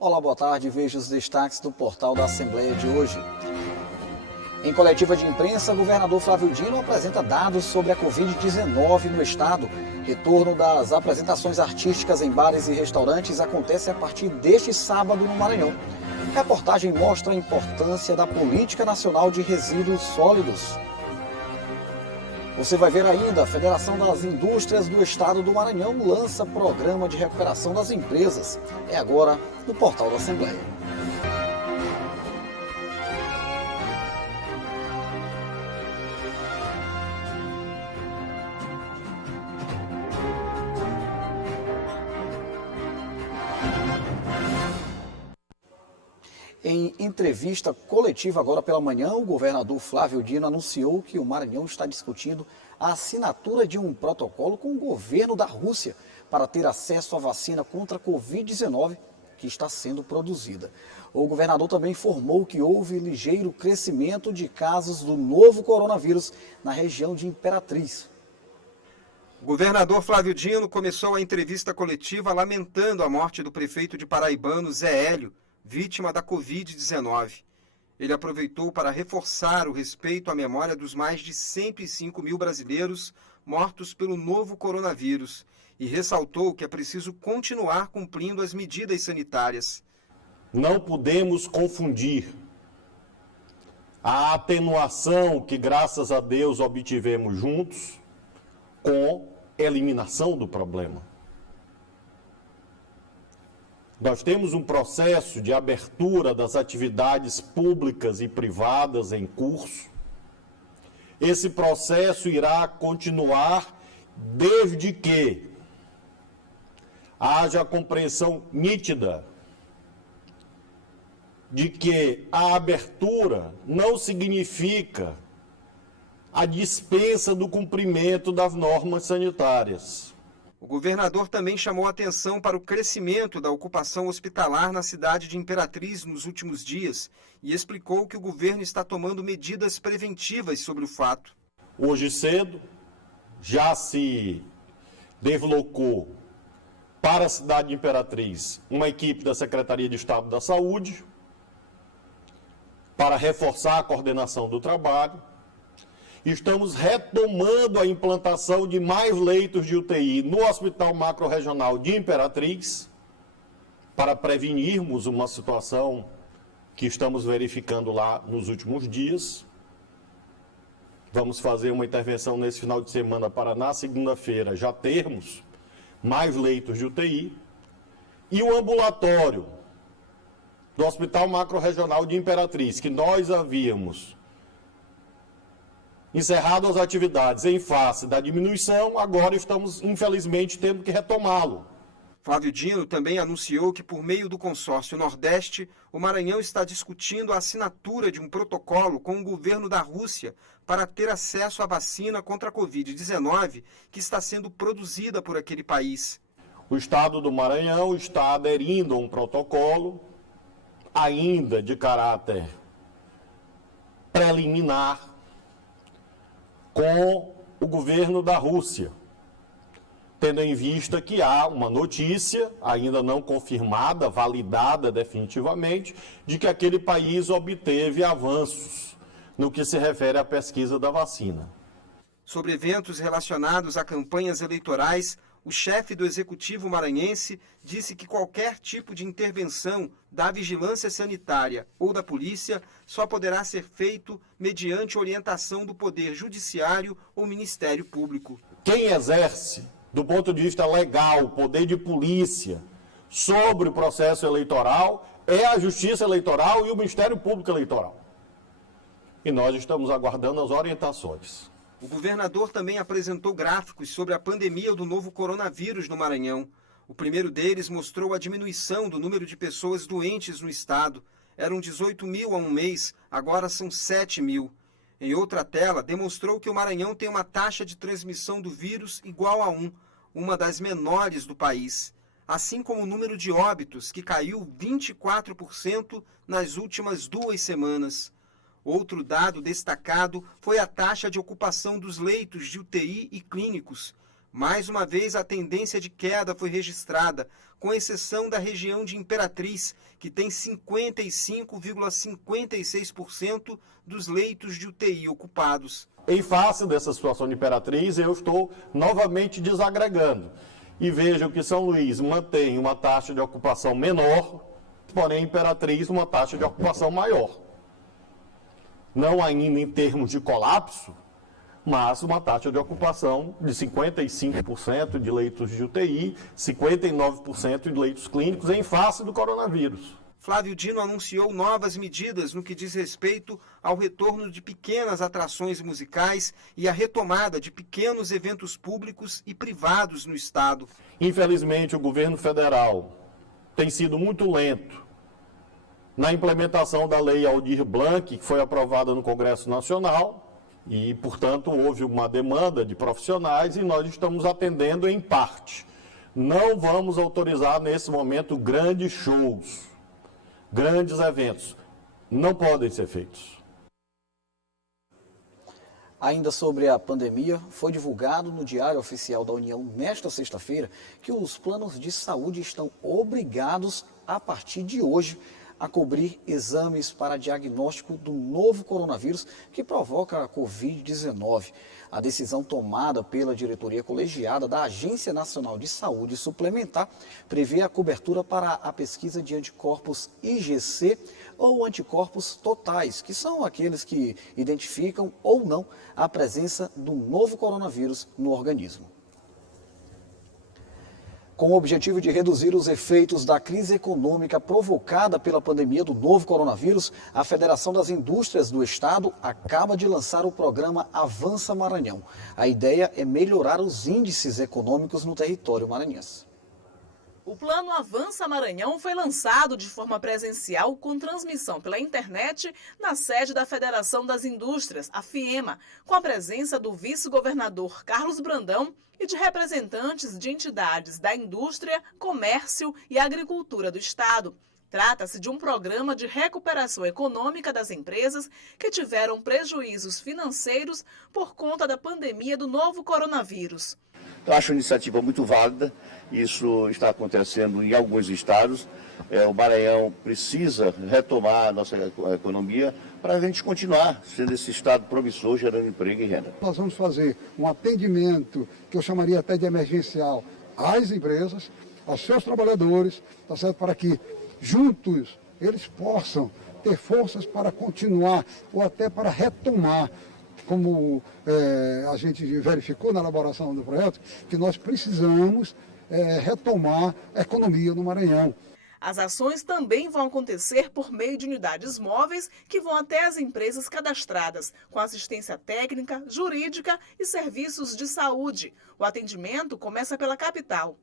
Olá, boa tarde. Veja os destaques do portal da Assembleia de hoje. Em coletiva de imprensa, o governador Flávio Dino apresenta dados sobre a Covid-19 no estado. Retorno das apresentações artísticas em bares e restaurantes acontece a partir deste sábado no Maranhão. Reportagem mostra a importância da Política Nacional de Resíduos Sólidos. Você vai ver ainda, a Federação das Indústrias do Estado do Maranhão lança programa de recuperação das empresas. É agora no portal da Assembleia. Em entrevista coletiva agora pela manhã, o governador Flávio Dino anunciou que o Maranhão está discutindo a assinatura de um protocolo com o governo da Rússia para ter acesso à vacina contra a Covid-19 que está sendo produzida. O governador também informou que houve ligeiro crescimento de casos do novo coronavírus na região de Imperatriz. O governador Flávio Dino começou a entrevista coletiva lamentando a morte do prefeito de Paraibano, Zé Hélio, vítima da Covid-19. Ele aproveitou para reforçar o respeito à memória dos mais de 105 mil brasileiros mortos pelo novo coronavírus e ressaltou que é preciso continuar cumprindo as medidas sanitárias. Não podemos confundir a atenuação que, graças a Deus, obtivemos juntos com a eliminação do problema. Nós temos um processo de abertura das atividades públicas e privadas em curso. Esse processo irá continuar desde que haja a compreensão nítida de que a abertura não significa a dispensa do cumprimento das normas sanitárias. O governador também chamou atenção para o crescimento da ocupação hospitalar na cidade de Imperatriz nos últimos dias e explicou que o governo está tomando medidas preventivas sobre o fato. Hoje cedo já se deslocou para a cidade de Imperatriz uma equipe da Secretaria de Estado da Saúde para reforçar a coordenação do trabalho. Estamos retomando a implantação de mais leitos de UTI no Hospital Macro-Regional de Imperatriz para prevenirmos uma situação que estamos verificando lá nos últimos dias. Vamos fazer uma intervenção nesse final de semana para, na segunda-feira, já termos mais leitos de UTI. E o ambulatório do Hospital Macro-Regional de Imperatriz, que nós havíamos encerrado as atividades em face da diminuição, agora estamos, infelizmente, tendo que retomá-lo. Flávio Dino também anunciou que, por meio do consórcio Nordeste, o Maranhão está discutindo a assinatura de um protocolo com o governo da Rússia para ter acesso à vacina contra a Covid-19 que está sendo produzida por aquele país. O Estado do Maranhão está aderindo a um protocolo, ainda de caráter preliminar, com o governo da Rússia, tendo em vista que há uma notícia, ainda não confirmada, validada definitivamente, de que aquele país obteve avanços no que se refere à pesquisa da vacina. Sobre eventos relacionados a campanhas eleitorais, o chefe do Executivo maranhense disse que qualquer tipo de intervenção da vigilância sanitária ou da polícia só poderá ser feito mediante orientação do Poder Judiciário ou Ministério Público. Quem exerce, do ponto de vista legal, o poder de polícia sobre o processo eleitoral é a Justiça Eleitoral e o Ministério Público Eleitoral. E nós estamos aguardando as orientações. O governador também apresentou gráficos sobre a pandemia do novo coronavírus no Maranhão. O primeiro deles mostrou a diminuição do número de pessoas doentes no estado. Eram 18 mil há um mês, agora são 7 mil. Em outra tela, demonstrou que o Maranhão tem uma taxa de transmissão do vírus igual a 1, uma das menores do país. Assim como o número de óbitos, que caiu 24% nas últimas 2 semanas. Outro dado destacado foi a taxa de ocupação dos leitos de UTI e clínicos. Mais uma vez, a tendência de queda foi registrada, com exceção da região de Imperatriz, que tem 55,56% dos leitos de UTI ocupados. Em face dessa situação de Imperatriz, eu estou novamente desagregando. E vejo que São Luís mantém uma taxa de ocupação menor, porém Imperatriz uma taxa de ocupação maior. Não ainda em termos de colapso, mas uma taxa de ocupação de 55% de leitos de UTI, 59% de leitos clínicos em face do coronavírus. Flávio Dino anunciou novas medidas no que diz respeito ao retorno de pequenas atrações musicais e a retomada de pequenos eventos públicos e privados no estado. Infelizmente, o governo federal tem sido muito lento na implementação da Lei Aldir Blanc, que foi aprovada no Congresso Nacional, e, portanto, houve uma demanda de profissionais e nós estamos atendendo em parte. Não vamos autorizar, nesse momento, grandes shows, grandes eventos. Não podem ser feitos. Ainda sobre a pandemia, foi divulgado no Diário Oficial da União nesta sexta-feira que os planos de saúde estão obrigados, a partir de hoje, a cobrir exames para diagnóstico do novo coronavírus que provoca a Covid-19. A decisão tomada pela diretoria colegiada da Agência Nacional de Saúde Suplementar prevê a cobertura para a pesquisa de anticorpos IgC ou anticorpos totais, que são aqueles que identificam ou não a presença do novo coronavírus no organismo. Com o objetivo de reduzir os efeitos da crise econômica provocada pela pandemia do novo coronavírus, a Federação das Indústrias do Estado acaba de lançar o programa Avança Maranhão. A ideia é melhorar os índices econômicos no território maranhense. O plano Avança Maranhão foi lançado de forma presencial com transmissão pela internet na sede da Federação das Indústrias, a FIEMA, com a presença do vice-governador Carlos Brandão e de representantes de entidades da indústria, comércio e agricultura do Estado. Trata-se de um programa de recuperação econômica das empresas que tiveram prejuízos financeiros por conta da pandemia do novo coronavírus. Eu acho uma iniciativa muito válida, isso está acontecendo em alguns estados. O Maranhão precisa retomar a nossa economia para a gente continuar sendo esse estado promissor, gerando emprego e renda. Nós vamos fazer um atendimento, que eu chamaria até de emergencial, às empresas, aos seus trabalhadores, tá certo? Para que juntos eles possam ter forças para continuar ou até para retomar. Como a gente verificou na elaboração do projeto, que nós precisamos retomar a economia no Maranhão. As ações também vão acontecer por meio de unidades móveis que vão até as empresas cadastradas, com assistência técnica, jurídica e serviços de saúde. O atendimento começa pela capital.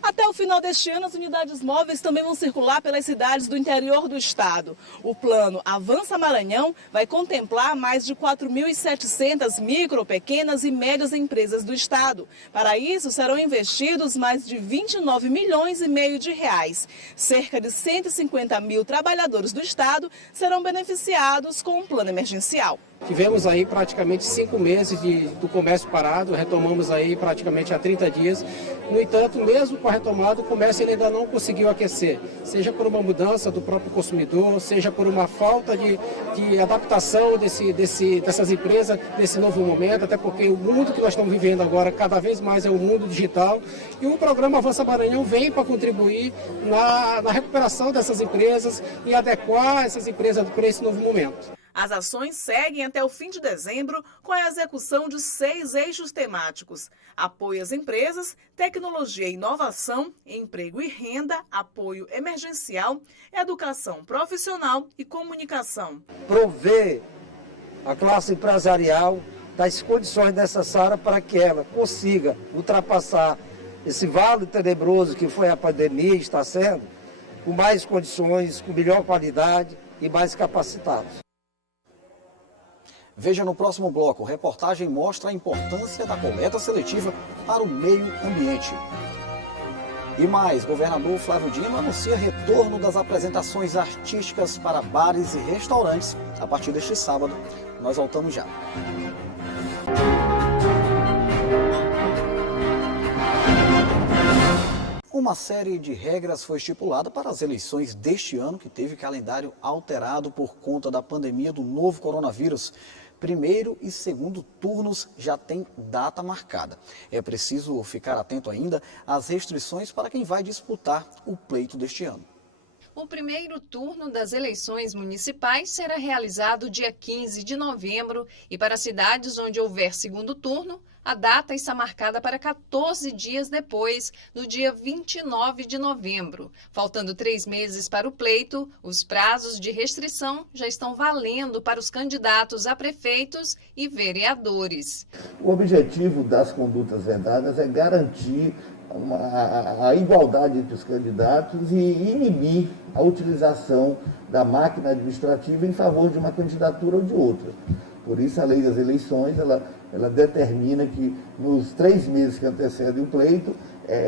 Até o final deste ano, as unidades móveis também vão circular pelas cidades do interior do estado. O plano Avança Maranhão vai contemplar mais de 4.700 micro, pequenas e médias empresas do estado. Para isso, serão investidos mais de 29 milhões e meio de reais. Cerca de 150 mil trabalhadores do estado serão beneficiados com um plano emergencial. Tivemos aí praticamente 5 meses do comércio parado, retomamos aí praticamente há 30 dias. No entanto, mesmo com a retomada, o comércio ele ainda não conseguiu aquecer, seja por uma mudança do próprio consumidor, seja por uma falta de adaptação dessas empresas nesse novo momento, até porque o mundo que nós estamos vivendo agora cada vez mais é o mundo digital. E o programa Avança Maranhão vem para contribuir na recuperação dessas empresas e adequar essas empresas para esse novo momento. As ações seguem até o fim de dezembro com a execução de 6 eixos temáticos: apoio às empresas, tecnologia e inovação, emprego e renda, apoio emergencial, educação profissional e comunicação. Prover a classe empresarial das condições necessárias para que ela consiga ultrapassar esse vale tenebroso que foi a pandemia e está sendo, com mais condições, com melhor qualidade e mais capacitados. Veja no próximo bloco, reportagem mostra a importância da coleta seletiva para o meio ambiente. E mais, governador Flávio Dino anuncia retorno das apresentações artísticas para bares e restaurantes a partir deste sábado. Nós voltamos já. Uma série de regras foi estipulada para as eleições deste ano, que teve calendário alterado por conta da pandemia do novo coronavírus. Primeiro e segundo turnos já têm data marcada. É preciso ficar atento ainda às restrições para quem vai disputar o pleito deste ano. O primeiro turno das eleições municipais será realizado dia 15 de novembro e para cidades onde houver segundo turno, a data está marcada para 14 dias depois, no dia 29 de novembro. Faltando 3 meses para o pleito, os prazos de restrição já estão valendo para os candidatos a prefeitos e vereadores. O objetivo das condutas vedadas é garantir a igualdade entre os candidatos e inibir a utilização da máquina administrativa em favor de uma candidatura ou de outra. Por isso, a lei das eleições, ela determina que nos 3 meses que antecedem o pleito,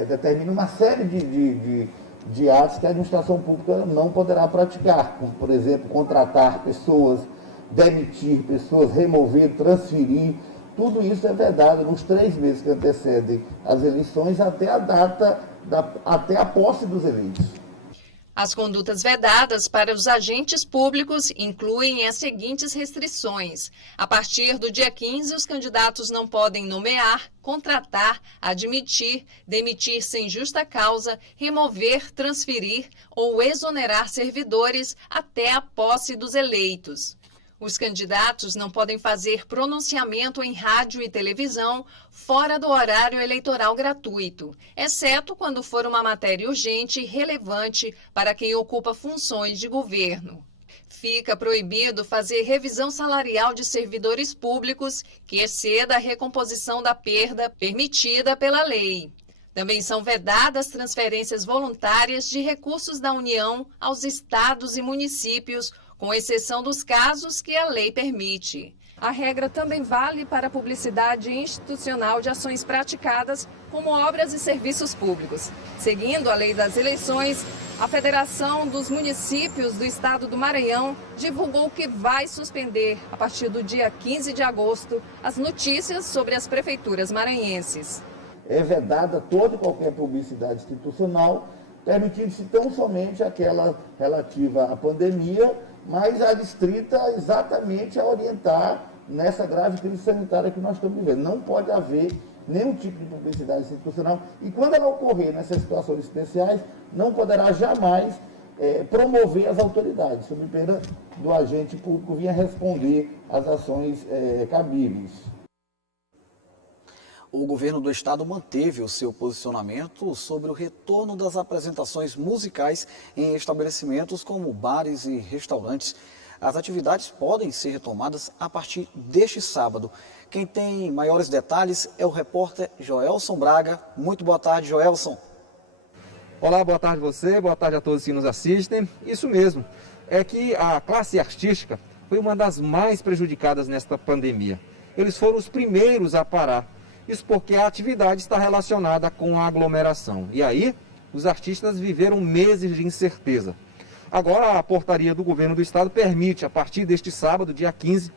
determina uma série de atos que a administração pública não poderá praticar, como, por exemplo, contratar pessoas, demitir pessoas, remover, transferir. Tudo isso é vedado nos 3 meses que antecedem as eleições até a data, até a posse dos eleitos. As condutas vedadas para os agentes públicos incluem as seguintes restrições. A partir do dia 15, os candidatos não podem nomear, contratar, admitir, demitir sem justa causa, remover, transferir ou exonerar servidores até a posse dos eleitos. Os candidatos não podem fazer pronunciamento em rádio e televisão fora do horário eleitoral gratuito, exceto quando for uma matéria urgente e relevante para quem ocupa funções de governo. Fica proibido fazer revisão salarial de servidores públicos que exceda a recomposição da perda permitida pela lei. Também são vedadas transferências voluntárias de recursos da União aos estados e municípios, com exceção dos casos que a lei permite. A regra também vale para a publicidade institucional de ações praticadas como obras e serviços públicos. Seguindo a lei das eleições, a Federação dos Municípios do Estado do Maranhão divulgou que vai suspender, a partir do dia 15 de agosto, as notícias sobre as prefeituras maranhenses. É vedada toda e qualquer publicidade institucional, permitindo-se tão somente aquela relativa à pandemia, mas adstrita exatamente a orientar nessa grave crise sanitária que nós estamos vivendo. Não pode haver nenhum tipo de publicidade institucional e quando ela ocorrer nessas situações especiais, não poderá jamais promover as autoridades, sob pena do agente público vir a responder às ações cabíveis. O governo do estado manteve o seu posicionamento sobre o retorno das apresentações musicais em estabelecimentos como bares e restaurantes. As atividades podem ser retomadas a partir deste sábado. Quem tem maiores detalhes é o repórter Joelson Braga. Muito boa tarde, Joelson. Olá, boa tarde a você, boa tarde a todos que nos assistem. Isso mesmo, é que a classe artística foi uma das mais prejudicadas nesta pandemia. Eles foram os primeiros a parar. Isso porque a atividade está relacionada com a aglomeração. E aí, os artistas viveram meses de incerteza. Agora, a portaria do governo do estado permite, a partir deste sábado, dia 15,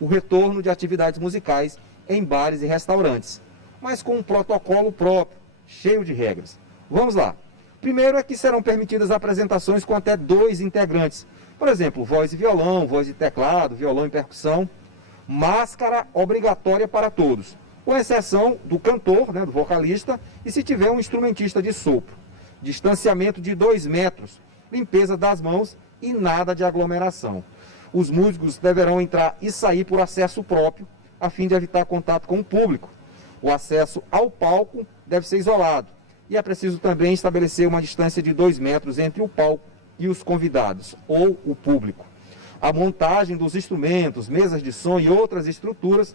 o retorno de atividades musicais em bares e restaurantes, mas com um protocolo próprio, cheio de regras. Vamos lá. Primeiro é que serão permitidas apresentações com até 2 integrantes. Por exemplo, voz e violão, voz e teclado, violão e percussão. Máscara obrigatória para todos, com exceção do cantor, do vocalista, e se tiver um instrumentista de sopro. Distanciamento de 2 metros, limpeza das mãos e nada de aglomeração. Os músicos deverão entrar e sair por acesso próprio, a fim de evitar contato com o público. O acesso ao palco deve ser isolado. E é preciso também estabelecer uma distância de 2 metros entre o palco e os convidados, ou o público. A montagem dos instrumentos, mesas de som e outras estruturas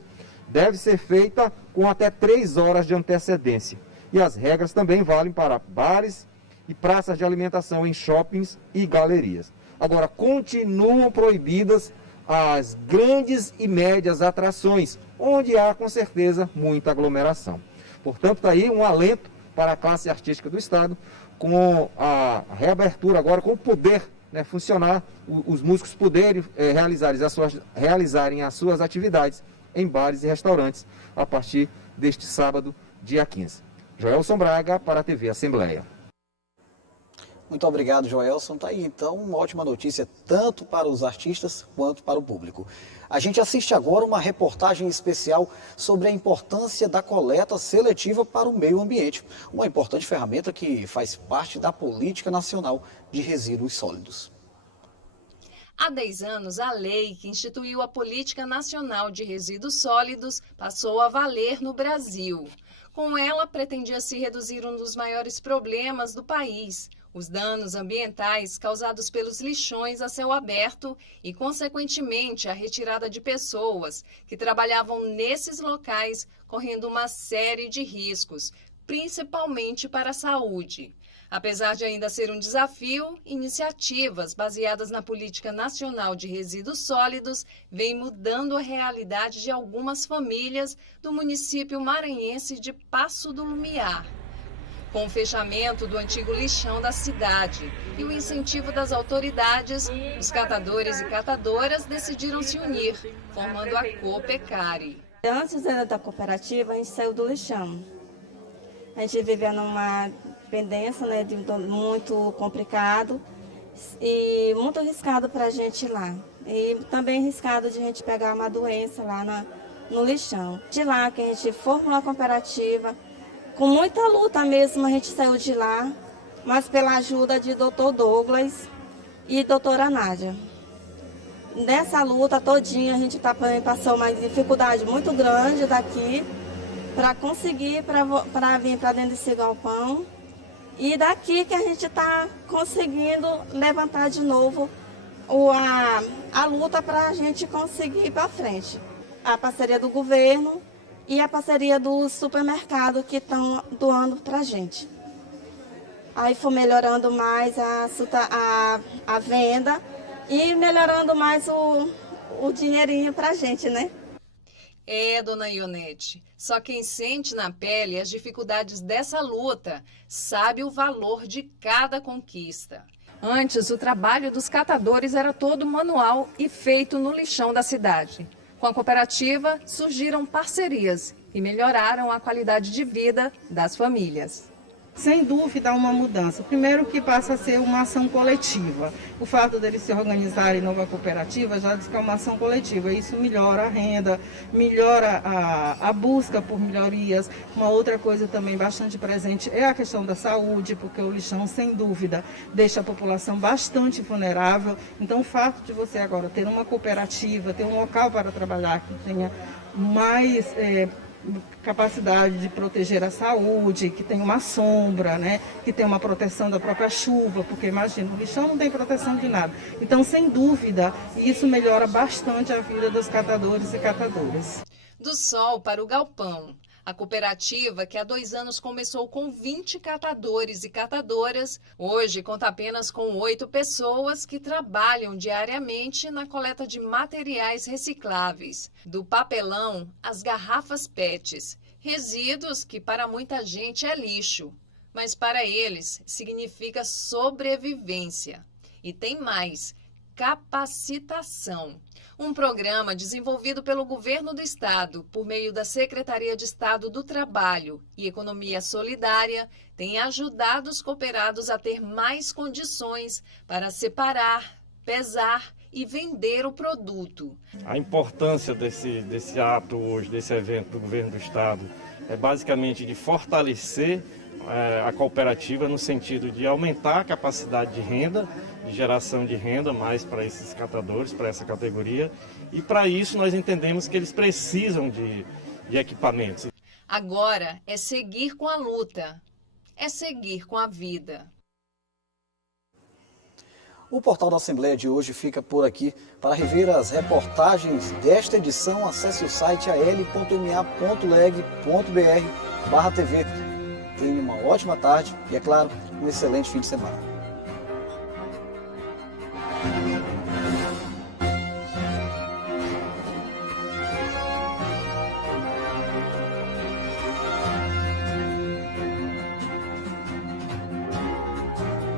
deve ser feita com até 3 horas de antecedência. E as regras também valem para bares e praças de alimentação em shoppings e galerias. Agora, continuam proibidas as grandes e médias atrações, onde há, com certeza, muita aglomeração. Portanto, está aí um alento para a classe artística do estado, com a reabertura agora, com o poder funcionar, os músicos poderem realizarem as suas atividades em bares e restaurantes a partir deste sábado, dia 15. Joelson Braga, para a TV Assembleia. Muito obrigado, Joelson. Tá aí, então, uma ótima notícia, tanto para os artistas quanto para o público. A gente assiste agora uma reportagem especial sobre a importância da coleta seletiva para o meio ambiente, uma importante ferramenta que faz parte da Política Nacional de Resíduos Sólidos. Há 10 anos, a lei que instituiu a Política Nacional de Resíduos Sólidos passou a valer no Brasil. Com ela, pretendia-se reduzir um dos maiores problemas do país, os danos ambientais causados pelos lixões a céu aberto e, consequentemente, a retirada de pessoas que trabalhavam nesses locais, correndo uma série de riscos, principalmente para a saúde. Apesar de ainda ser um desafio, iniciativas baseadas na Política Nacional de Resíduos Sólidos vêm mudando a realidade de algumas famílias do município maranhense de Passo do Lumiar. Com o fechamento do antigo lixão da cidade e o incentivo das autoridades, os catadores e catadoras decidiram se unir, formando a Copecari. Antes da cooperativa, a gente saiu do lixão. A gente vivia numa dependência, né, muito complicado e muito arriscado para a gente ir lá. E também arriscado de a gente pegar uma doença lá no lixão. De lá que a gente formou a cooperativa, com muita luta mesmo a gente saiu de lá, mas pela ajuda de Dr. Douglas e doutora Nádia. Nessa luta todinha a gente passou uma dificuldade muito grande daqui para conseguir para vir para dentro desse galpão. E daqui que a gente está conseguindo levantar de novo a luta para a gente conseguir ir para frente. A parceria do governo e a parceria do supermercado que estão doando para a gente. Aí foi melhorando mais a venda e melhorando mais o dinheirinho para a gente, né? Dona Ionete, só quem sente na pele as dificuldades dessa luta sabe o valor de cada conquista. Antes, o trabalho dos catadores era todo manual e feito no lixão da cidade. Com a cooperativa, surgiram parcerias e melhoraram a qualidade de vida das famílias. Sem dúvida, há uma mudança. Primeiro que passa a ser uma ação coletiva. O fato deles se organizarem em nova cooperativa já diz que é uma ação coletiva. Isso melhora a renda, melhora a busca por melhorias. Uma outra coisa também bastante presente é a questão da saúde, porque o lixão, sem dúvida, deixa a população bastante vulnerável. Então, o fato de você agora ter uma cooperativa, ter um local para trabalhar que tenha mais capacidade de proteger a saúde, que tem uma sombra, né? Que tem uma proteção da própria chuva, porque imagina, o lixão não tem proteção de nada. Então, sem dúvida, isso melhora bastante a vida dos catadores e catadoras. Do sol para o galpão. A cooperativa, que há 2 anos começou com 20 catadores e catadoras, hoje conta apenas com 8 pessoas que trabalham diariamente na coleta de materiais recicláveis, do papelão às garrafas PETs, resíduos que para muita gente é lixo, mas para eles significa sobrevivência. E tem mais, capacitação. Um programa desenvolvido pelo Governo do Estado, por meio da Secretaria de Estado do Trabalho e Economia Solidária, tem ajudado os cooperados a ter mais condições para separar, pesar e vender o produto. A importância desse ato hoje, desse evento do Governo do Estado, é basicamente de fortalecer a cooperativa no sentido de aumentar a capacidade de renda, de geração de renda mais para esses catadores, para essa categoria. E para isso nós entendemos que eles precisam de equipamentos. Agora é seguir com a luta, é seguir com a vida. O Portal da Assembleia de hoje fica por aqui. Para rever as reportagens desta edição, acesse o site al.ma.leg.br/TV. Tenha uma ótima tarde e, é claro, um excelente fim de semana.